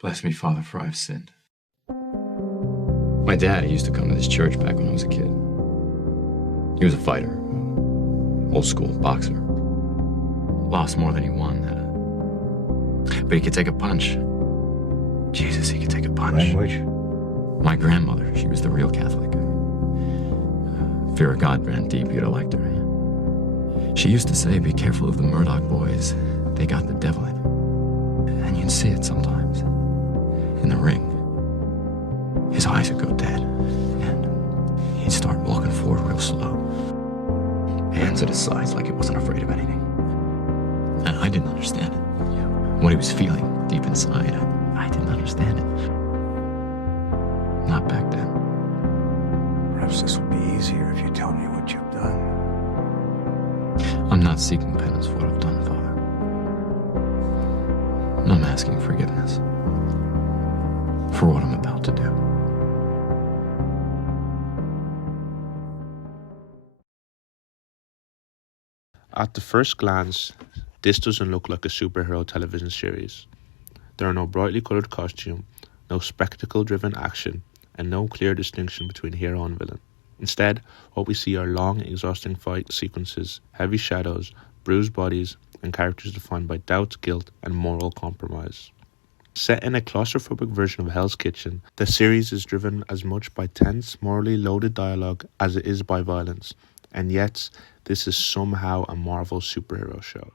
Bless me, Father, for I've sinned. My dad used to come to this church back when I was a kid. He was a fighter, old school boxer. Lost more than he won. But he could take a punch. Jesus, he could take a punch. Language? My grandmother, she was the real Catholic. Fear of God ran deep, you'd have liked her. She used to say, be careful of the Murdoch boys. They got the devil in them. And you'd see it sometimes. In the ring. His eyes would go dead. And he'd start walking forward real slow. Hands at his sides like he wasn't afraid of anything. And I didn't understand it. What he was feeling deep inside, I didn't understand it. Not back then. Perhaps this will be easier if you tell me what you've done. I'm not seeking penance for what I've done, Father. I'm asking forgiveness for what I'm about to do. At the first glance, this doesn't look like a superhero television series. There are no brightly coloured costume, no spectacle-driven action, and no clear distinction between hero and villain. Instead, what we see are long, exhausting fight sequences, heavy shadows, bruised bodies, and characters defined by doubt, guilt, and moral compromise. Set in a claustrophobic version of Hell's Kitchen, the series is driven as much by tense, morally loaded dialogue as it is by violence, and yet this is somehow a Marvel superhero show.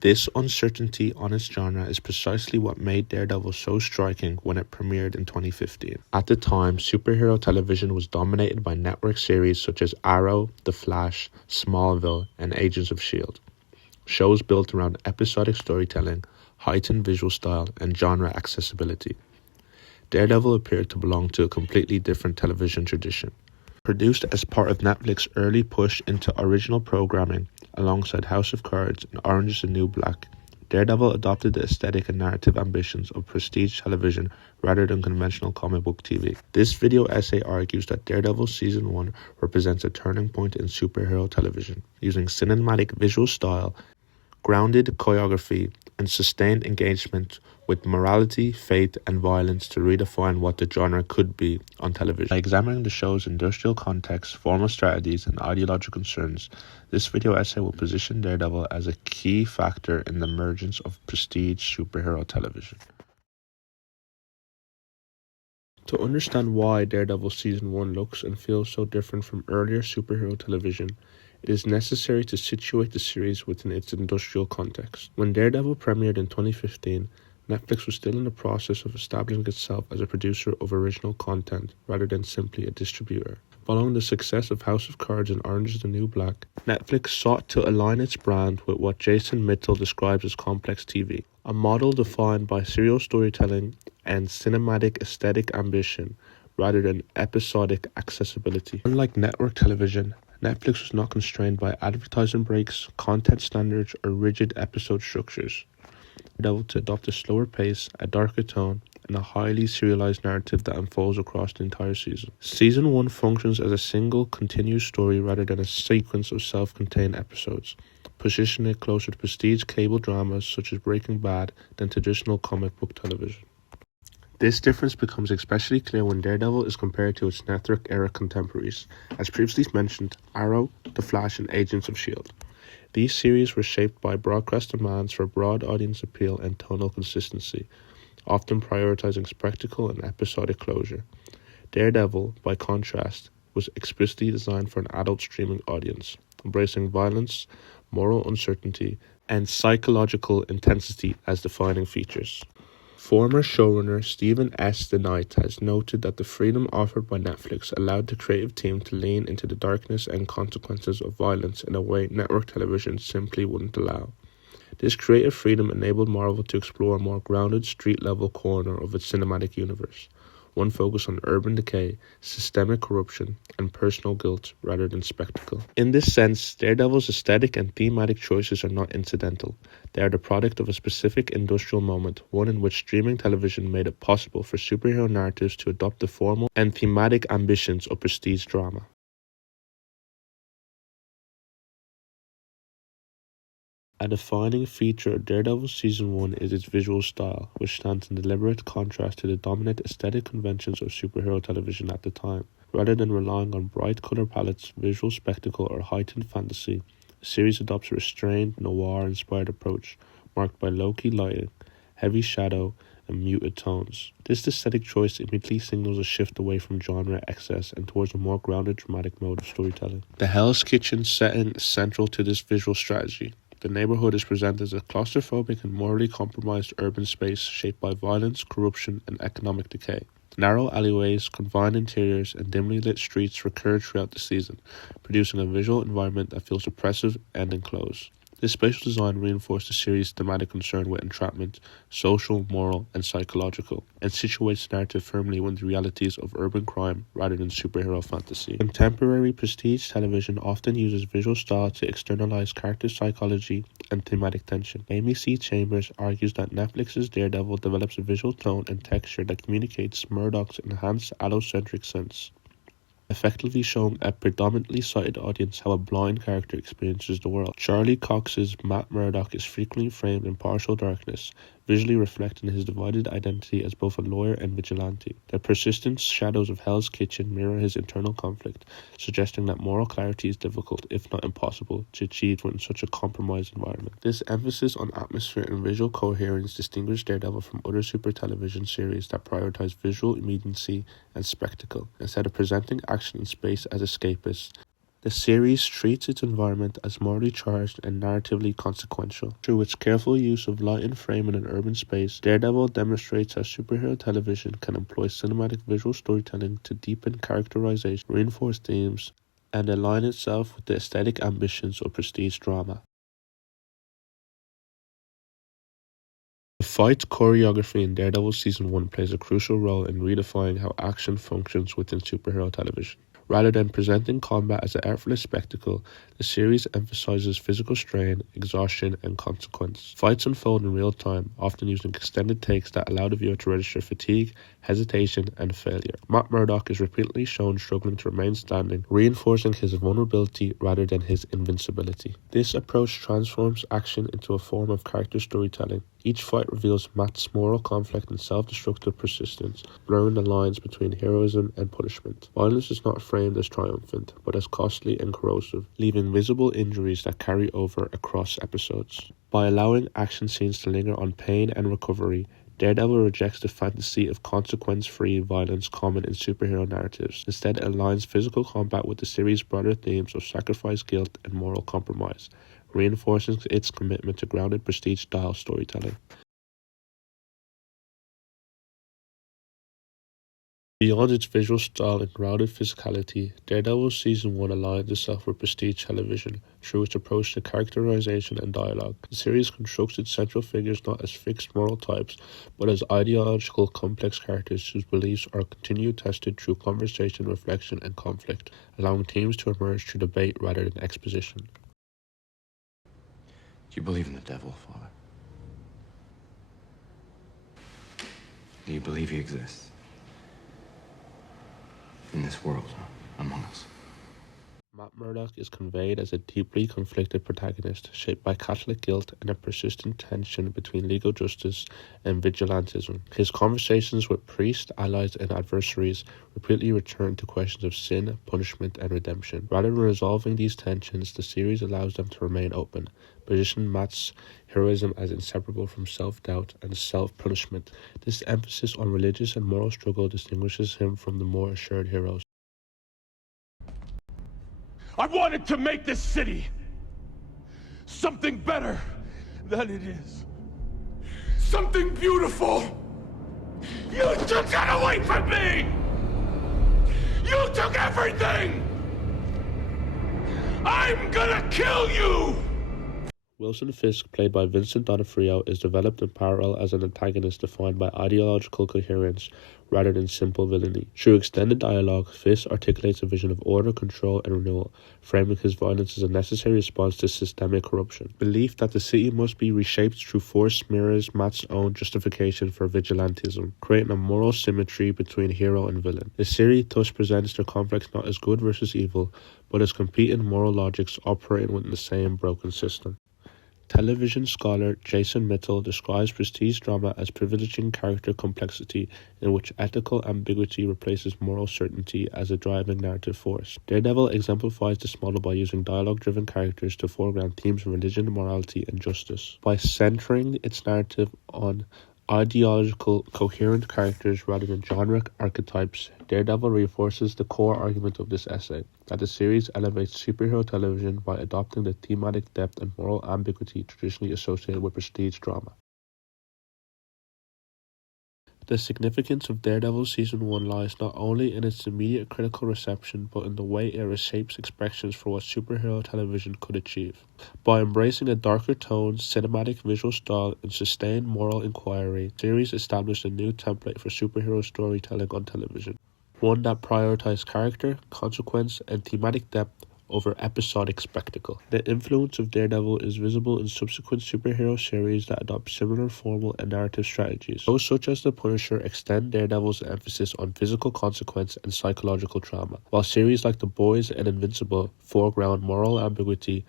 This uncertainty on its genre is precisely what made Daredevil so striking when it premiered in 2015. At the time, superhero television was dominated by network series such as Arrow, The Flash, Smallville, and Agents of S.H.I.E.L.D. Shows built around episodic storytelling, heightened visual style, and genre accessibility. Daredevil appeared to belong to a completely different television tradition. Produced as part of Netflix's early push into original programming, alongside House of Cards and Orange is the New Black, Daredevil adopted the aesthetic and narrative ambitions of prestige television rather than conventional comic book TV. This video essay argues that Daredevil Season 1 represents a turning point in superhero television, using cinematic visual style, grounded choreography, and sustained engagement with morality, faith, and violence to redefine what the genre could be on television. By examining the show's industrial context, formal strategies, and ideological concerns, this video essay will position Daredevil as a key factor in the emergence of prestige superhero television. To understand why Daredevil Season 1 looks and feels so different from earlier superhero television, it is necessary to situate the series within its industrial context. When Daredevil premiered in 2015, Netflix was still in the process of establishing itself as a producer of original content rather than simply a distributor. Following the success of House of Cards and Orange is the New Black, Netflix sought to align its brand with what Jason Mitchell describes as complex TV, a model defined by serial storytelling and cinematic aesthetic ambition rather than episodic accessibility. Unlike network television, Netflix was not constrained by advertising breaks, content standards, or rigid episode structures. Daredevil to adopt a slower pace, a darker tone, and a highly serialized narrative that unfolds across the entire season. Season 1 functions as a single, continuous story rather than a sequence of self-contained episodes, positioning it closer to prestige cable dramas such as Breaking Bad than traditional comic book television. This difference becomes especially clear when Daredevil is compared to its network-era contemporaries, as previously mentioned, Arrow, The Flash, and Agents of S.H.I.E.L.D. These series were shaped by broadcast demands for broad audience appeal and tonal consistency, often prioritizing spectacle and episodic closure. Daredevil, by contrast, was explicitly designed for an adult streaming audience, embracing violence, moral uncertainty, and psychological intensity as defining features. Former showrunner Stephen S. DeKnight has noted that the freedom offered by Netflix allowed the creative team to lean into the darkness and consequences of violence in a way network television simply wouldn't allow. This creative freedom enabled Marvel to explore a more grounded, street-level corner of its cinematic universe, one focused on urban decay, systemic corruption, and personal guilt rather than spectacle. In this sense, Daredevil's aesthetic and thematic choices are not incidental. They are the product of a specific industrial moment, one in which streaming television made it possible for superhero narratives to adopt the formal and thematic ambitions of prestige drama. A defining feature of Daredevil Season 1 is its visual style, which stands in deliberate contrast to the dominant aesthetic conventions of superhero television at the time. Rather than relying on bright color palettes, visual spectacle, or heightened fantasy, the series adopts a restrained, noir-inspired approach, marked by low-key lighting, heavy shadow, and muted tones. This aesthetic choice immediately signals a shift away from genre excess and towards a more grounded, dramatic mode of storytelling. The Hell's Kitchen setting is central to this visual strategy. The neighborhood is presented as a claustrophobic and morally compromised urban space shaped by violence, corruption, and economic decay. Narrow alleyways, confined interiors, and dimly lit streets recur throughout the season, producing a visual environment that feels oppressive and enclosed. This spatial design reinforced the series' thematic concern with entrapment, social, moral, and psychological, and situates the narrative firmly within the realities of urban crime rather than superhero fantasy. Contemporary prestige television often uses visual style to externalize character psychology and thematic tension. Amy C. Chambers argues that Netflix's Daredevil develops a visual tone and texture that communicates Murdoch's enhanced allocentric sense, effectively showing a predominantly sighted audience how a blind character experiences the world. Charlie Cox's Matt Murdock is frequently framed in partial darkness, visually reflecting his divided identity as both a lawyer and vigilante. The persistent shadows of Hell's Kitchen mirror his internal conflict, suggesting that moral clarity is difficult, if not impossible, to achieve within such a compromised environment. This emphasis on atmosphere and visual coherence distinguishes Daredevil from other super television series that prioritize visual immediacy and spectacle, instead of presenting action in space as escapist. The series treats its environment as morally charged and narratively consequential. Through its careful use of light and frame in an urban space, Daredevil demonstrates how superhero television can employ cinematic visual storytelling to deepen characterization, reinforce themes, and align itself with the aesthetic ambitions of prestige drama. The fight choreography in Daredevil Season 1 plays a crucial role in redefining how action functions within superhero television. Rather than presenting combat as an effortless spectacle, the series emphasizes physical strain, exhaustion, and consequence. Fights unfold in real time, often using extended takes that allow the viewer to register fatigue, hesitation, and failure. Matt Murdock is repeatedly shown struggling to remain standing, reinforcing his vulnerability rather than his invincibility. This approach transforms action into a form of character storytelling. Each fight reveals Matt's moral conflict and self-destructive persistence, blurring the lines between heroism and punishment. Violence is not framed as triumphant, but as costly and corrosive, leaving visible injuries that carry over across episodes. By allowing action scenes to linger on pain and recovery, Daredevil rejects the fantasy of consequence-free violence common in superhero narratives. Instead, it aligns physical combat with the series' broader themes of sacrifice, guilt, and moral compromise, reinforcing its commitment to grounded prestige-style storytelling. Beyond its visual style and grounded physicality, Daredevil Season 1 aligns itself with prestige television through its approach to characterization and dialogue. The series constructs its central figures not as fixed moral types, but as ideological, complex characters whose beliefs are continually tested through conversation, reflection, and conflict, allowing themes to emerge through debate rather than exposition. Do you believe in the devil, Father? Do you believe he exists? In this world, among us. Matt Murdock is conveyed as a deeply conflicted protagonist, shaped by Catholic guilt and a persistent tension between legal justice and vigilantism. His conversations with priests, allies, and adversaries repeatedly return to questions of sin, punishment, and redemption. Rather than resolving these tensions, the series allows them to remain open, positioning Matt's heroism as inseparable from self-doubt and self-punishment. This emphasis on religious and moral struggle distinguishes him from the more assured heroes. I wanted to make this city something better than it is. Something beautiful. You took that away from me! You took everything! I'm gonna kill you! Wilson Fisk, played by Vincent D'Onofrio, is developed in parallel as an antagonist defined by ideological coherence rather than simple villainy. Through extended dialogue, Fisk articulates a vision of order, control, and renewal, framing his violence as a necessary response to systemic corruption. Belief that the city must be reshaped through force mirrors Matt's own justification for vigilantism, creating a moral symmetry between hero and villain. The series thus presents their conflicts not as good versus evil, but as competing moral logics operating within the same broken system. Television scholar Jason Mitchell describes prestige drama as privileging character complexity in which ethical ambiguity replaces moral certainty as a driving narrative force. Daredevil exemplifies this model by using dialogue-driven characters to foreground themes of religion, morality, and justice. By centering its narrative on ideological, coherent characters rather than genre archetypes, Daredevil reinforces the core argument of this essay, that the series elevates superhero television by adopting the thematic depth and moral ambiguity traditionally associated with prestige drama. The significance of Daredevil Season 1 lies not only in its immediate critical reception, but in the way it reshapes expressions for what superhero television could achieve. By embracing a darker tone, cinematic visual style, and sustained moral inquiry, the series established a new template for superhero storytelling on television, one that prioritized character, consequence, and thematic depth over episodic spectacle. The influence of Daredevil is visible in subsequent superhero series that adopt similar formal and narrative strategies. Those such as The Punisher extend Daredevil's emphasis on physical consequence and psychological trauma, while series like The Boys and Invincible foreground moral ambiguity,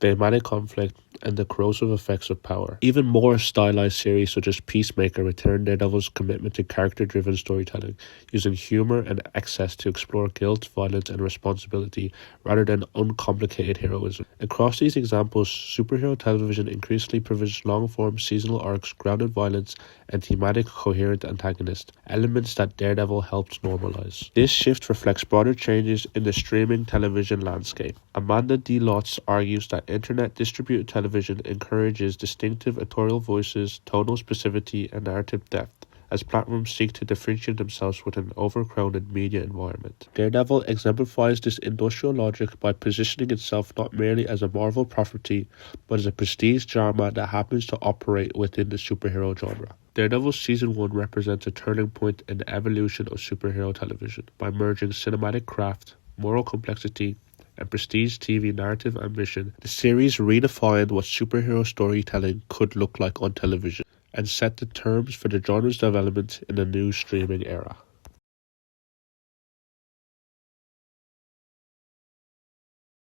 thematic conflict, and the corrosive effects of power. Even more stylized series such as Peacemaker return Daredevil's commitment to character-driven storytelling, using humor and excess to explore guilt, violence, and responsibility rather than uncomplicated heroism. Across these examples, superhero television increasingly provides long-form seasonal arcs, grounded violence, and thematic coherent antagonists, elements that Daredevil helped normalize. This shift reflects broader changes in the streaming television landscape. Amanda D. Lotz argues that internet-distributed television encourages distinctive editorial voices, tonal specificity, and narrative depth, as platforms seek to differentiate themselves within an overcrowded media environment. Daredevil exemplifies this industrial logic by positioning itself not merely as a Marvel property, but as a prestige drama that happens to operate within the superhero genre. Daredevil Season 1 represents a turning point in the evolution of superhero television by merging cinematic craft, moral complexity, and prestige TV narrative ambition. The series redefined what superhero storytelling could look like on television and set the terms for the genre's development in the new streaming era.